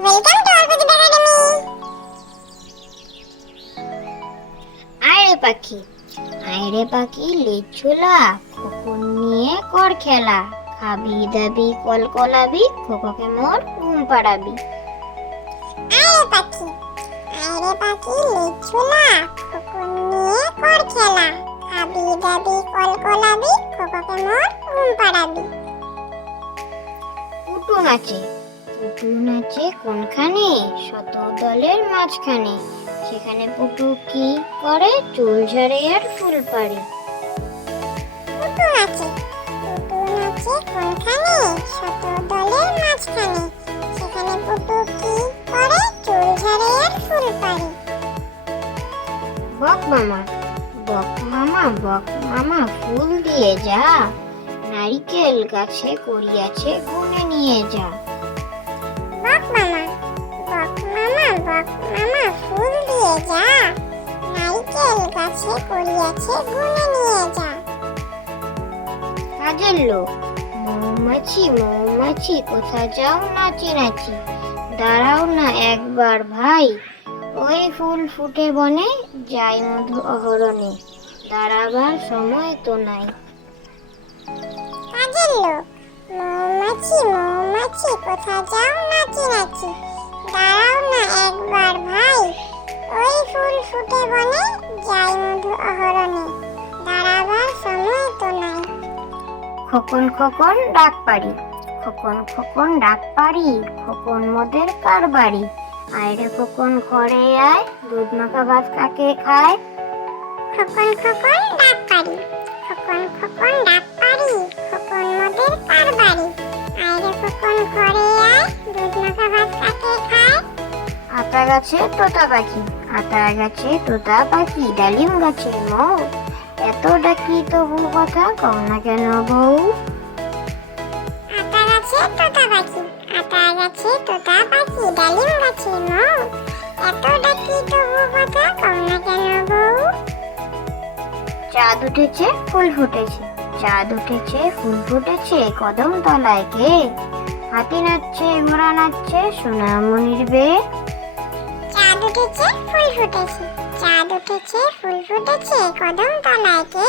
Welcome to অল্পদীপ academy আরে পাখি। আরে পাখি লেচুলা খোকন নিয়ে কর খেলা। খাবি দাবি কল কলাবি খোকোকে মোর ঘুম পাড়াবি। আরে পাখি। আরে পাখি লিচুলা খোকন নিয়ে কর খেলা। খাবি দাবি কলকলাবি খোকোকে মোর ঘুম পাড়াবি। পুটু নাচে পুটু নাচে কোনখানে? শত দলের মাঝখানে। সেখানে পুটু কি করে? চুল আর ফুল পাড়ে। পুটু নাচে পুটু নাচে কোনখানে? শত দলের মাঝখানে। সেখানে পুটু কি করে? চুল ঝাড়ে আর ফুল পাড়ে। বক মামা বক মামা বক মামা ফুল দিয়ে যা। নারিকেল গাছে করিয়াছে গুনে নিয়ে যা। যা। নারকেল গাছে করিয়াছে গুনে নিয়ে যা। কাজের লোক মৌমাছি মৌমাছি কোথা যাও নাচি নাচি দাঁড়াও না একবার ভাই। ওই ফুল ফুটে বনে যাই মধু অহরণে। দাঁড়াবার সময় তো নাই। কাজের লোক মৌমাছি মৌমাছি কোথা যাও নাচি নাচি খোকন খোকন ডাক পারি খোকন খোকন ডাক পারি খোকন মোদের কার বাড়ি আয়রে খোকন ঘরে আয় দুধ মাখা ভাত কাকে খায়? খোকন খোকন ডাক পারি খোকন খোকন ডাক পারি খোকন মোদের কার বাড়ি আইরে খোকন ঘরে আয় দুধ মাখা ভাত কাকে খায়? আতা গাছে তোতা পাখি আতা গাছে তোতা পাখি ডালিম গাছে মৌ। এত ডাকি তবু কথা? না কেন বউ? আতা গাছে তোতা পাখি। আতা গাছে তোতা পাখি। ডালিম গাছে মৌ এত ডাকি তবু কথা? কও না কেন বউ? চাঁদ উঠেছে ফুল ফুটেছে। চাঁদ উঠেছে ফুল ফুটেছে কদম তলায় কে? হাতি নাচছে ঘোড়া নাচছে সোনামণির বে? চাঁদ উঠেছে ফুল ফুটেছে। চাঁদ উঠেছে ফুল ফুটেছে কদম তলায় কে?